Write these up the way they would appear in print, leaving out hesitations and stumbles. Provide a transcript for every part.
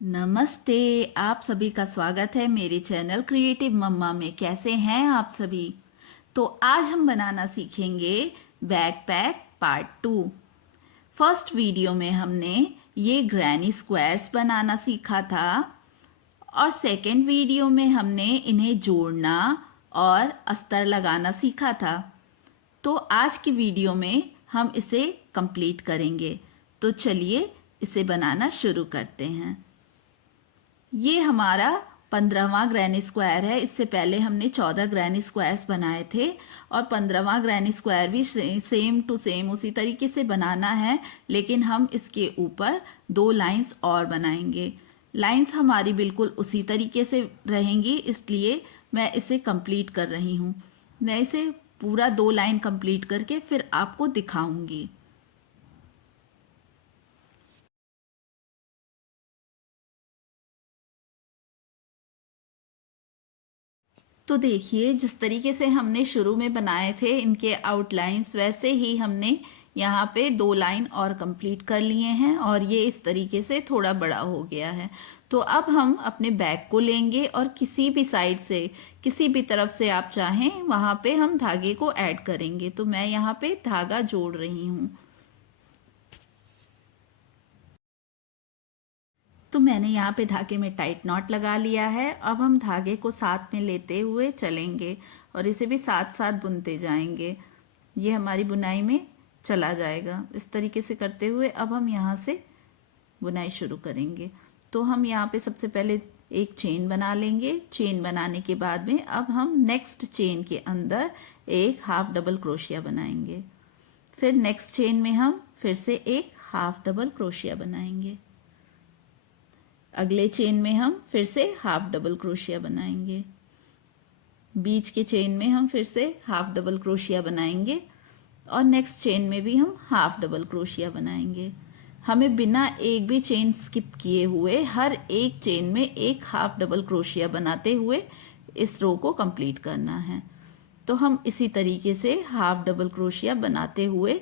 नमस्ते। आप सभी का स्वागत है मेरे चैनल क्रिएटिव मम्मा में। कैसे हैं आप सभी? तो आज हम बनाना सीखेंगे बैकपैक पार्ट 2। फर्स्ट वीडियो में हमने ये ग्रैनी स्क्वायर्स बनाना सीखा था और सेकंड वीडियो में हमने इन्हें जोड़ना और अस्तर लगाना सीखा था। तो आज की वीडियो में हम इसे कंप्लीट करेंगे। तो चलिए इसे बनाना शुरू करते हैं। ये हमारा 15वां ग्रैनी स्क्वायर है। इससे पहले हमने 14 ग्रैनी स्क्वायर्स बनाए थे और 15वां ग्रैनी स्क्वायर भी सेम टू सेम उसी तरीके से बनाना है, लेकिन हम इसके ऊपर 2 लाइंस और बनाएंगे। लाइंस हमारी बिल्कुल उसी तरीके से रहेंगी, इसलिए मैं इसे कंप्लीट कर रही हूँ। मैं इसे पूरा 2 लाइन कंप्लीट करके फिर आपको दिखाऊंगी। तो देखिए, जिस तरीके से हमने शुरू में बनाए थे इनके आउटलाइंस, वैसे ही हमने यहाँ पे 2 लाइन और कंप्लीट कर लिए हैं और ये इस तरीके से थोड़ा बड़ा हो गया है। तो अब हम अपने बैक को लेंगे और किसी भी साइड से, किसी भी तरफ से आप चाहें वहाँ पे हम धागे को ऐड करेंगे। तो मैं यहाँ पे धागा जोड़ रही हूँ। तो मैंने यहाँ पे धागे में टाइट नॉट लगा लिया है। अब हम धागे को साथ में लेते हुए चलेंगे और इसे भी साथ साथ बुनते जाएंगे। ये हमारी बुनाई में चला जाएगा। इस तरीके से करते हुए अब हम यहाँ से बुनाई शुरू करेंगे। तो हम यहाँ पे सबसे पहले एक चेन बना लेंगे। चेन बनाने के बाद में अब हम नेक्स्ट चेन के अंदर एक हाफ डबल क्रोशिया बनाएंगे। फिर नेक्स्ट चेन में हम फिर से एक हाफ डबल क्रोशिया बनाएंगे। अगले चेन में हम फिर से हाफ डबल क्रोशिया बनाएंगे। बीच के चेन में हम फिर से हाफ डबल क्रोशिया बनाएंगे और नेक्स्ट चेन में भी हम हाफ डबल क्रोशिया बनाएंगे। हमें बिना एक भी चेन स्किप किए हुए हर एक चेन में एक हाफ डबल क्रोशिया बनाते हुए इस रो को कंप्लीट करना है। तो हम इसी तरीके से हाफ डबल क्रोशिया बनाते हुए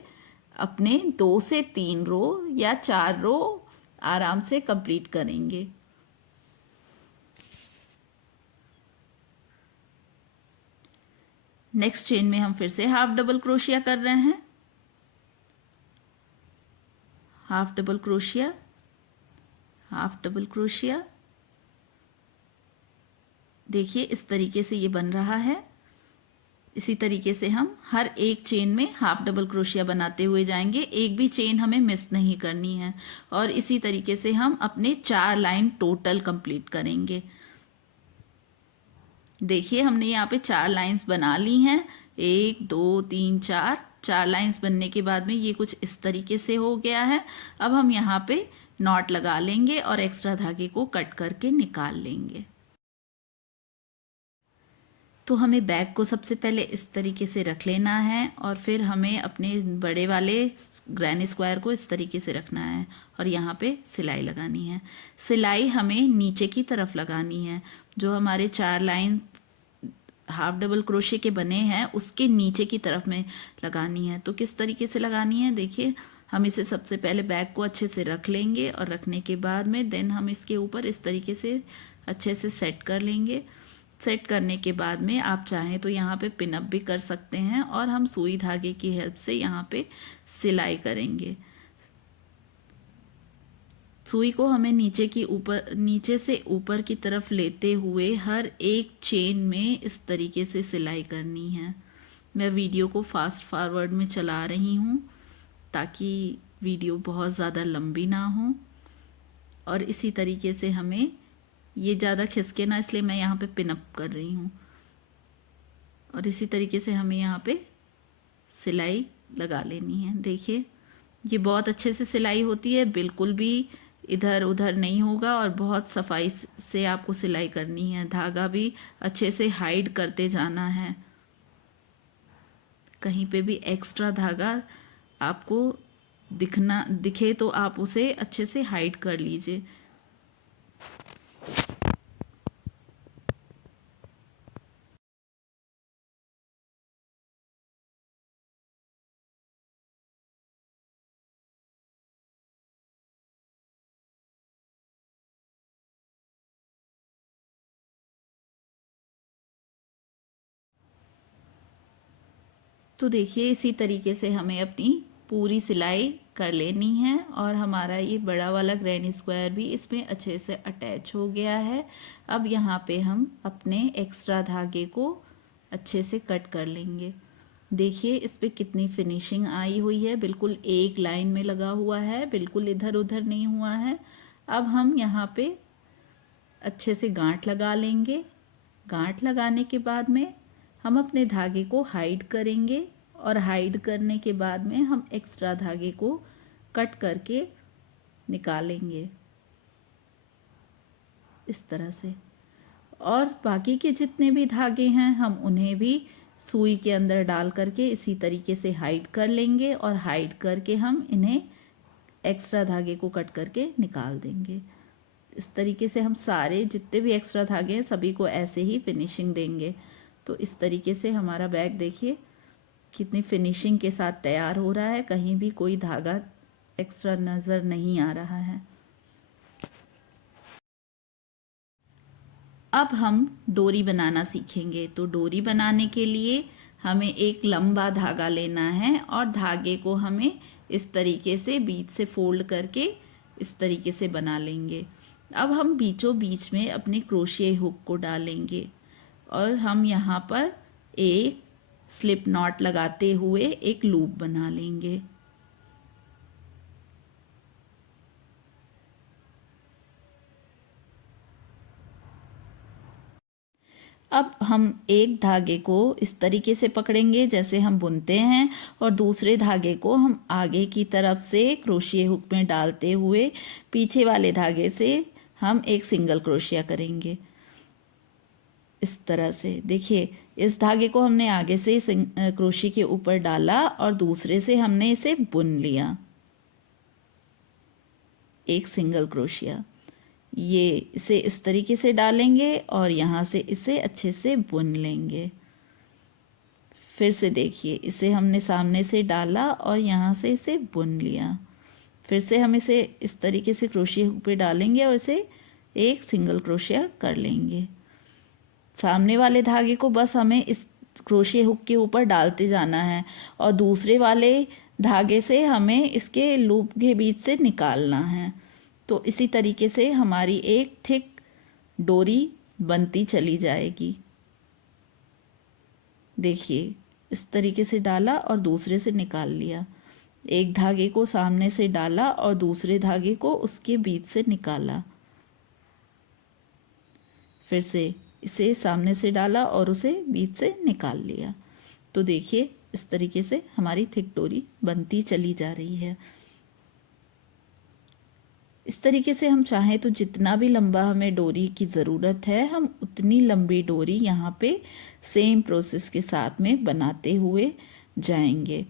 अपने 2 से 3 रो या 4 रो आराम से कंप्लीट करेंगे। नेक्स्ट चेन में हम फिर से हाफ डबल क्रोशिया कर रहे हैं। Half double crochet, half double crochet. देखिए इस तरीके से ये बन रहा है। इसी तरीके से हम हर एक चेन में हाफ डबल क्रोशिया बनाते हुए जाएंगे। एक भी चेन हमें मिस नहीं करनी है और इसी तरीके से हम अपने 4 लाइन टोटल कंप्लीट करेंगे। देखिए हमने यहाँ पे 4 लाइंस बना ली हैं। 1 2 3 4, 4 लाइंस बनने के बाद में ये कुछ इस तरीके से हो गया है। अब हम यहाँ पे नॉट लगा लेंगे और एक्स्ट्रा धागे को कट करके निकाल लेंगे। तो हमें बैक को सबसे पहले इस तरीके से रख लेना है और फिर हमें अपने बड़े वाले ग्रैनी स्क्वायर को इस तरीके से रखना है और यहाँ पे सिलाई लगानी है। सिलाई हमें नीचे की तरफ लगानी है। जो हमारे 4 लाइन हाफ डबल क्रोशे के बने हैं उसके नीचे की तरफ में लगानी है। तो किस तरीके से लगानी है, देखिए हम इसे सबसे पहले बैक को अच्छे से रख लेंगे और रखने के बाद में देन हम इसके ऊपर इस तरीके से अच्छे से सेट कर लेंगे। सेट करने के बाद में आप चाहें तो यहाँ पे पिन अप भी कर सकते हैं और हम सुई धागे की हेल्प से यहाँ पे सिलाई करेंगे। सुई को हमें नीचे से ऊपर की तरफ लेते हुए हर एक चेन में इस तरीके से सिलाई करनी है। मैं वीडियो को फास्ट फॉरवर्ड में चला रही हूँ ताकि वीडियो बहुत ज़्यादा लंबी ना हो। और इसी तरीके से हमें ये ज़्यादा खिसके ना, इसलिए मैं यहाँ पे पिन अप कर रही हूँ। और इसी तरीके से हमें यहाँ पे सिलाई लगा लेनी है। देखिए ये बहुत अच्छे से सिलाई होती है, बिल्कुल भी इधर उधर नहीं होगा और बहुत सफाई से आपको सिलाई करनी है। धागा भी अच्छे से हाइड करते जाना है। कहीं पे भी एक्स्ट्रा धागा आपको दिखे तो आप उसे अच्छे से हाइड कर लीजिए। तो देखिए इसी तरीके से हमें अपनी पूरी सिलाई कर लेनी है और हमारा ये बड़ा वाला ग्रैनी स्क्वायर भी इसमें अच्छे से अटैच हो गया है। अब यहाँ पे हम अपने एक्स्ट्रा धागे को अच्छे से कट कर लेंगे। देखिए इस पे कितनी फिनिशिंग आई हुई है, बिल्कुल एक लाइन में लगा हुआ है, बिल्कुल इधर उधर नहीं हुआ है। अब हम यहाँ पे अच्छे से गांठ लगा लेंगे। गांठ लगाने के बाद में हम अपने धागे को हाइड करेंगे और हाइड करने के बाद में हम एक्स्ट्रा धागे को कट करके निकालेंगे इस तरह से। और बाकी के जितने भी धागे हैं हम उन्हें भी सुई के अंदर डाल करके इसी तरीके से हाइड कर लेंगे और हाइड करके हम इन्हें एक्स्ट्रा धागे को कट करके निकाल देंगे। इस तरीके से हम सारे जितने भी एक्स्ट्रा धागे हैं सभी को ऐसे ही फिनिशिंग देंगे। तो इस तरीके से हमारा बैग देखिए कितनी फिनिशिंग के साथ तैयार हो रहा है, कहीं भी कोई धागा एक्स्ट्रा नज़र नहीं आ रहा है। अब हम डोरी बनाना सीखेंगे। तो डोरी बनाने के लिए हमें एक लंबा धागा लेना है और धागे को हमें इस तरीके से बीच से फोल्ड करके इस तरीके से बना लेंगे। अब हम बीचों बीच में अपने क्रोशिया हुक को डालेंगे और हम यहाँ पर एक स्लिप नॉट लगाते हुए एक लूप बना लेंगे। अब हम एक धागे को इस तरीके से पकड़ेंगे जैसे हम बुनते हैं और दूसरे धागे को हम आगे की तरफ से क्रोशिया हुक में डालते हुए पीछे वाले धागे से हम एक सिंगल क्रोशिया करेंगे इस तरह से। देखिए इस धागे को हमने आगे से क्रोशिया के ऊपर डाला और दूसरे से हमने इसे बुन लिया, एक सिंगल क्रोशिया। ये इसे इस तरीके से डालेंगे और यहाँ से इसे अच्छे से बुन लेंगे। फिर से देखिए इसे हमने सामने से डाला और यहाँ से इसे बुन लिया। फिर से हम इसे इस तरीके से क्रोशिया हुक पे डालेंगे और इसे एक सिंगल क्रोशिया कर लेंगे। सामने वाले धागे को बस हमें इस क्रोशिया हुक के ऊपर डालते जाना है और दूसरे वाले धागे से हमें इसके लूप के बीच से निकालना है। तो इसी तरीके से हमारी एक थिक डोरी बनती चली जाएगी। देखिए इस तरीके से डाला और दूसरे से निकाल लिया, एक धागे को सामने से डाला और दूसरे धागे को उसके बीच से निकाला, फिर से इसे सामने से डाला और उसे बीच से निकाल लिया। तो देखिए इस तरीके से हमारी थिक डोरी बनती चली जा रही है। इस तरीके से हम चाहें तो जितना भी लंबा हमें डोरी की ज़रूरत है हम उतनी लंबी डोरी यहाँ पे सेम प्रोसेस के साथ में बनाते हुए जाएंगे।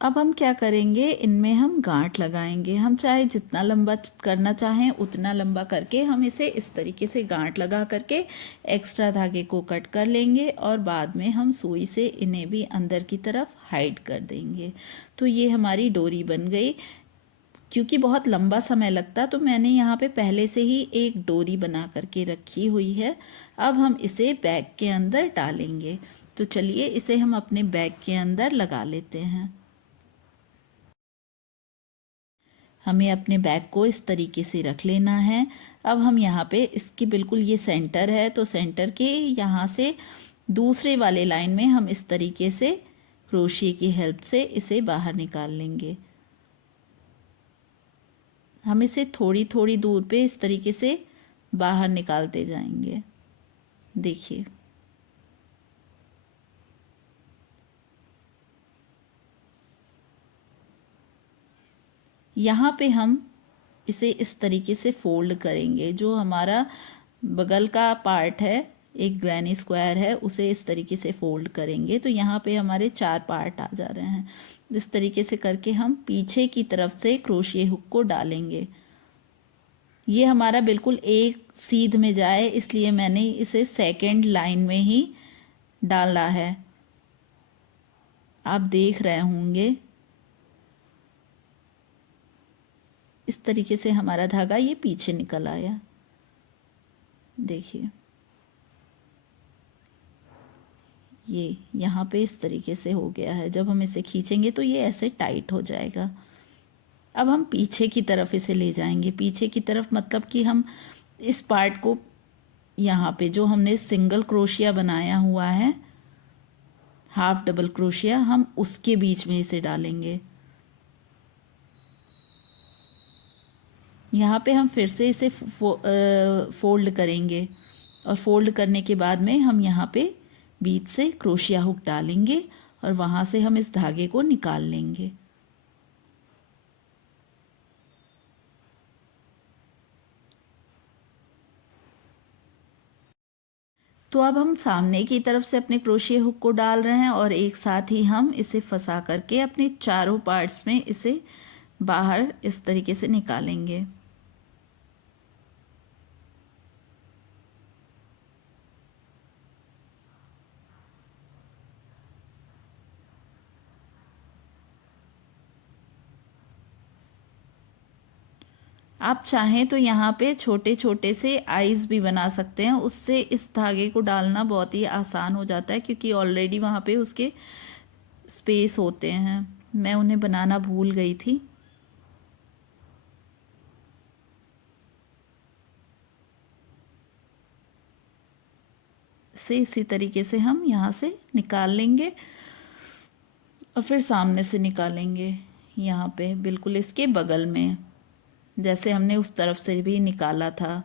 अब हम क्या करेंगे, इनमें हम गांठ लगाएंगे। हम चाहे जितना लंबा करना चाहें उतना लंबा करके हम इसे इस तरीके से गांठ लगा करके एक्स्ट्रा धागे को कट कर लेंगे और बाद में हम सुई से इन्हें भी अंदर की तरफ हाइड कर देंगे। तो ये हमारी डोरी बन गई। क्योंकि बहुत लंबा समय लगता तो मैंने यहाँ पे पहले से ही एक डोरी बना करके रखी हुई है। अब हम इसे बैग के अंदर डालेंगे। तो चलिए इसे हम अपने बैग के अंदर लगा लेते हैं। हमें अपने बैग को इस तरीके से रख लेना है। अब हम यहाँ पे इसकी बिल्कुल ये सेंटर है तो सेंटर के यहाँ से दूसरे वाले लाइन में हम इस तरीके से क्रोशिया की हेल्प से इसे बाहर निकाल लेंगे। हम इसे थोड़ी थोड़ी दूर पे इस तरीके से बाहर निकालते जाएंगे। देखिए यहाँ पे हम इसे इस तरीके से फोल्ड करेंगे। जो हमारा बगल का पार्ट है, एक ग्रैनी स्क्वायर है, उसे इस तरीके से फोल्ड करेंगे तो यहाँ पे हमारे 4 पार्ट आ जा रहे हैं। इस तरीके से करके हम पीछे की तरफ से क्रोशिया हुक को डालेंगे। ये हमारा बिल्कुल एक सीध में जाए इसलिए मैंने इसे सेकेंड लाइन में ही डाला है। आप देख रहे होंगे इस तरीके से हमारा धागा ये पीछे निकल आया। देखिए ये यहाँ पे इस तरीके से हो गया है। जब हम इसे खींचेंगे तो ये ऐसे टाइट हो जाएगा। अब हम पीछे की तरफ इसे ले जाएंगे। पीछे की तरफ मतलब कि हम इस पार्ट को यहाँ पे जो हमने सिंगल क्रोशिया बनाया हुआ है, हाफ डबल क्रोशिया, हम उसके बीच में इसे डालेंगे। यहाँ पे हम फिर से इसे फोल्ड करेंगे और फोल्ड करने के बाद में हम यहाँ पे बीच से क्रोशिया हुक डालेंगे और वहाँ से हम इस धागे को निकाल लेंगे। तो अब हम सामने की तरफ से अपने क्रोशिया हुक को डाल रहे हैं और एक साथ ही हम इसे फंसा करके अपने चारों पार्ट्स में इसे बाहर इस तरीके से निकालेंगे। आप चाहें तो यहाँ पे छोटे छोटे से आइज़ भी बना सकते हैं। उससे इस धागे को डालना बहुत ही आसान हो जाता है क्योंकि ऑलरेडी वहाँ पे उसके स्पेस होते हैं। मैं उन्हें बनाना भूल गई थी। से इसी तरीके से हम यहाँ से निकाल लेंगे और फिर सामने से निकालेंगे यहाँ पे बिल्कुल इसके बगल में, जैसे हमने उस तरफ से भी निकाला था।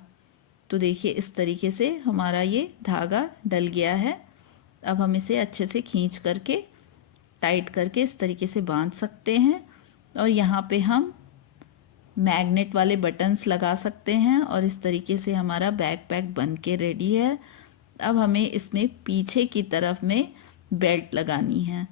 तो देखिए इस तरीके से हमारा ये धागा डल गया है। अब हम इसे अच्छे से खींच करके टाइट करके इस तरीके से बांध सकते हैं और यहाँ पे हम मैग्नेट वाले बटन्स लगा सकते हैं और इस तरीके से हमारा बैक पैक बन के रेडी है। अब हमें इसमें पीछे की तरफ में बेल्ट लगानी है।